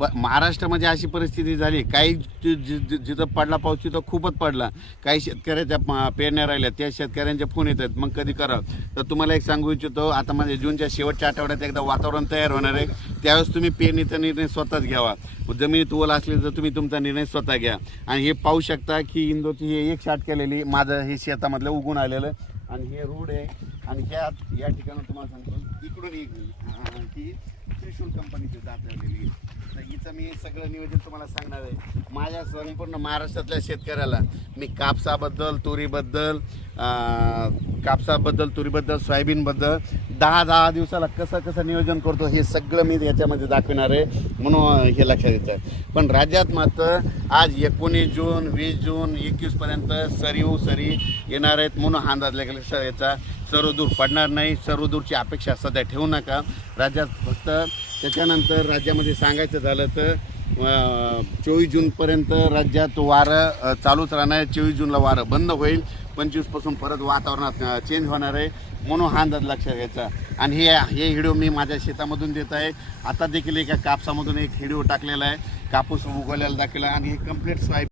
ब महाराष्ट्रामध्ये अशी परिस्थिती झाली काही जि- जि- जि- जिथं पडला पाऊस तिथं खूपच पडला. काही शेतकऱ्याच्या प- पेरण्या राहिल्या त्या शेतकऱ्यांचे फोन येतात मग कधी करा तर तुम्हाला एक सांगू इच्छितो आता म्हणजे जूनच्या शेवटच्या आठवड्यात एकदा वातावरण तयार होणार आहे त्यावेळेस तुम्ही पेरणीचा निर्णय स्वतःच घ्यावा. जमिनीत ओल असले तर तुम्ही तुमचा निर्णय स्वतः घ्या. आणि हे पाहू शकता की इंदोरची हे एक शाट केलेली माझं हे शेतामधलं उगून आलेलं. आणि हे रोड आहे आणि ह्या या ठिकाणी तुम्हाला सांगतो इकडून एक अं, ही त्रिशूल कंपनीची आहे. तर हिचं मी सगळं नियोजन तुम्हाला सांगणार आहे. माझ्या संपूर्ण महाराष्ट्रातल्या शेतकऱ्याला मी कापसाबद्दल तुरीबद्दल अं, कापसाबद्दल तुरीबद्दल सोयाबीनबद्दल दहा दहा दिवसाला कसं कसं नियोजन करतो हे सगळं मी याच्यामध्ये दाखवणार आहे. म्हणून हे लक्षात येतं. पण राज्यात मात्र आज एकोणीस जून वीस जून एकवीसपर्यंत सरीव सरी येणार आहेत म्हणून हा अंदाज लक्षात याचा. सर्वदूर पडणार नाही. सर्वदूरची अपेक्षा सध्या ठेवू नका. राज्यात फक्त त्याच्यानंतर राज्यामध्ये सांगायचं झालं तर चोवीस जूनपर्यंत राज्यात वारं चालूच राहणार. आहे चोवीस जूनला वारं बंद होईल. पंचवीसपासून परत वातावरणात चेंज होणार आहे. म्हणून हा अंदाज लक्षात घ्यायचा. आणि हे हे हिडिओ मी माझ्या शेतामधून देत आहे. आता देखील एका कापसामधून एक हिडिओ टाकलेला आहे. कापूस उगवलेला दाखवला आणि हे कंप्लीट स्वाईप